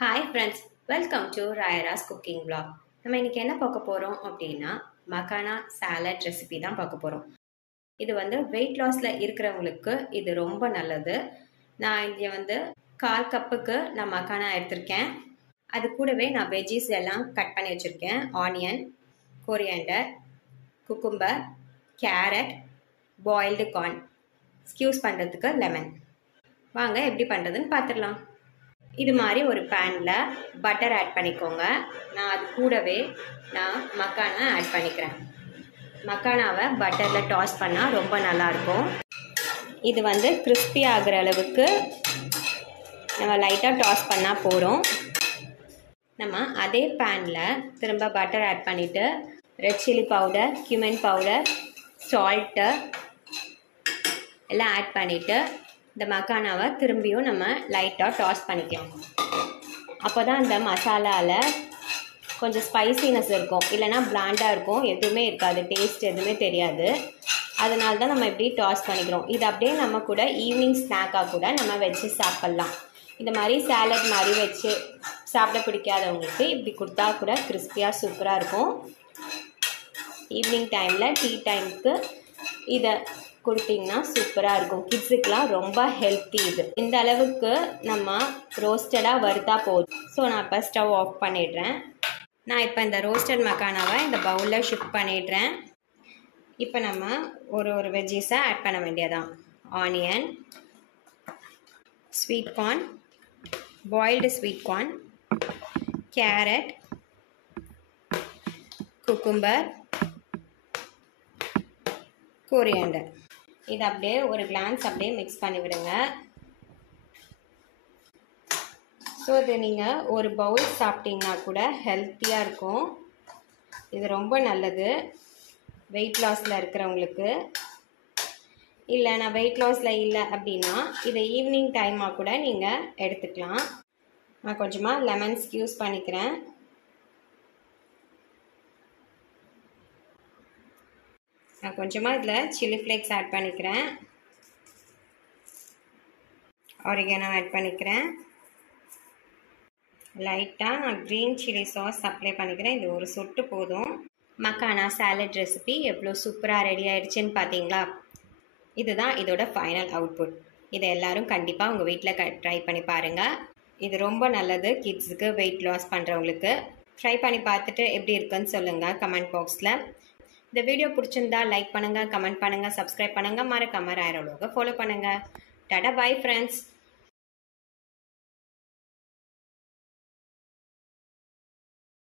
Hi friends, welcome to ராயராஸ் cooking vlog. நம்ம இன்னைக்கு என்ன பார்க்க போகிறோம் அப்படின்னா மக்கானா சாலட் ரெசிபி தான் பார்க்க போகிறோம். இது வெயிட் லாஸில் இருக்கிறவங்களுக்கு இது ரொம்ப நல்லது. நான் இங்கே 1/4 கப்புக்கு நான் மக்கானா எடுத்திருக்கேன். அது கூடவே நான் வெஜ்ஜீஸ் எல்லாம் கட் பண்ணி வச்சுருக்கேன். Onion, coriander, cucumber, carrot, boiled corn, squeeze பண்ணுறதுக்கு லெமன். வாங்க எப்படி பண்ணுறதுன்னு பார்த்துடலாம். இது மாதிரி ஒரு பேனில் பட்டர் ஆட் பண்ணிக்கோங்க. நான் அது கூடவே மக்கானா ஆட் பண்ணிக்கிறேன். மக்கானாவை பட்டரில் டாஸ் பண்ணால் ரொம்ப நல்லாயிருக்கும். இது கிறிஸ்பி ஆகிற அளவுக்கு நம்ம லைட்டாக டாஸ் பண்ணால் போகிறோம். நம்ம அதே பேனில் திரும்ப பட்டர் ஆட் பண்ணிவிட்டு red chilli powder, cumin powder, salt எல்லாம் ஆட் பண்ணிவிட்டு இந்த மக்கானாவை திரும்பியும் நம்ம லைட்டாக டாஸ் பண்ணிக்கலாம். அப்போ தான் இந்த மசாலாவில் கொஞ்சம் ஸ்பைசினஸ் இருக்கும், இல்லைனா பிளாண்டாக இருக்கும், எதுவுமே இருக்காது, டேஸ்ட் எதுவுமே தெரியாது. அதனால தான் நம்ம இப்படி டாஸ் பண்ணிக்கிறோம். இது அப்படியே நம்ம கூட ஈவினிங் ஸ்நாக்காக கூட நம்ம வச்சு சாப்பிட்லாம். இந்த மாதிரி சாலட் மாதிரி வச்சு சாப்பிட பிடிக்காதவங்களுக்கு இப்படி கொடுத்தா கூட கிறிஸ்பியாக சூப்பராக இருக்கும். ஈவினிங் டைமில் டீ டைமுக்கு இதை கொடுத்தீங்கன்னா சூப்பராக இருக்கும். கிட்ஸுக்கெலாம் ரொம்ப ஹெல்த்தி. இது இந்த அளவுக்கு நம்ம ரோஸ்டடாக வறுத்தா போதும். ஸோ நான் இப்போ ஸ்டவ் ஆஃப் பண்ணிடுறேன். நான் இப்போ இந்த ரோஸ்டட் மக்கானாவை இந்த பவுலில் ஷிஃப்ட் பண்ணிடுறேன். இப்போ நம்ம ஒரு வெஜ்ஜீஸை ஆட் பண்ண வேண்டியதான். Onion, sweet corn, boiled sweet corn, carrot, cucumber, coriander. இது அப்படியே ஒரு கிளான்ஸ் அப்படியே மிக்ஸ் பண்ணி விடுங்க. ஸோ இது நீங்கள் ஒரு பவுல் சாப்பிட்டீங்கன்னா கூட ஹெல்த்தியாக இருக்கும். இது ரொம்ப நல்லது வெயிட் லாஸில் இருக்கிறவங்களுக்கு. இல்லை நான் வெயிட் லாஸில் இல்லை அப்படின்னா இதை ஈவினிங் டைமாக கூட நீங்கள் எடுத்துக்கலாம். நான் கொஞ்சமாக லெமன் ஸ்கியூஸ் பண்ணிக்கிறேன். நான் கொஞ்சமாக இதில் சில்லி ஃப்ளேக்ஸ் ஆட் பண்ணிக்கிறேன். ஆரிகானோ ஆட் பண்ணிக்கிறேன். லைட்டாக நான் க்ரீன் சில்லி சாஸ் அப்ளை பண்ணிக்கிறேன். இது ஒரு சொட்டு போதும். மக்கானா சாலட் ரெசிபி எவ்வளோ சூப்பராக ரெடி ஆகிடுச்சின்னு பார்த்தீங்களா? இதுதான் இதோட ஃபைனல் அவுட்புட். இதை எல்லோரும் கண்டிப்பாக உங்கள் வீட்டில் ட்ரை பண்ணி பாருங்கள். இது ரொம்ப நல்லது கிட்ஸுக்கு, வெயிட் லாஸ் பண்ணுறவங்களுக்கு. ட்ரை பண்ணி பார்த்துட்டு எப்படி இருக்குன்னு சொல்லுங்கள் கமெண்ட் பாக்ஸில். இந்த வீடியோ பிடிச்சிருந்தா லைக் பண்ணுங்கள், கமெண்ட் பண்ணுங்கள், சப்ஸ்கிரைப் பண்ணுங்கள், மறக்காம ராயராஸ் vlog ஃபாலோ பண்ணுங்கள். Tata, bye friends.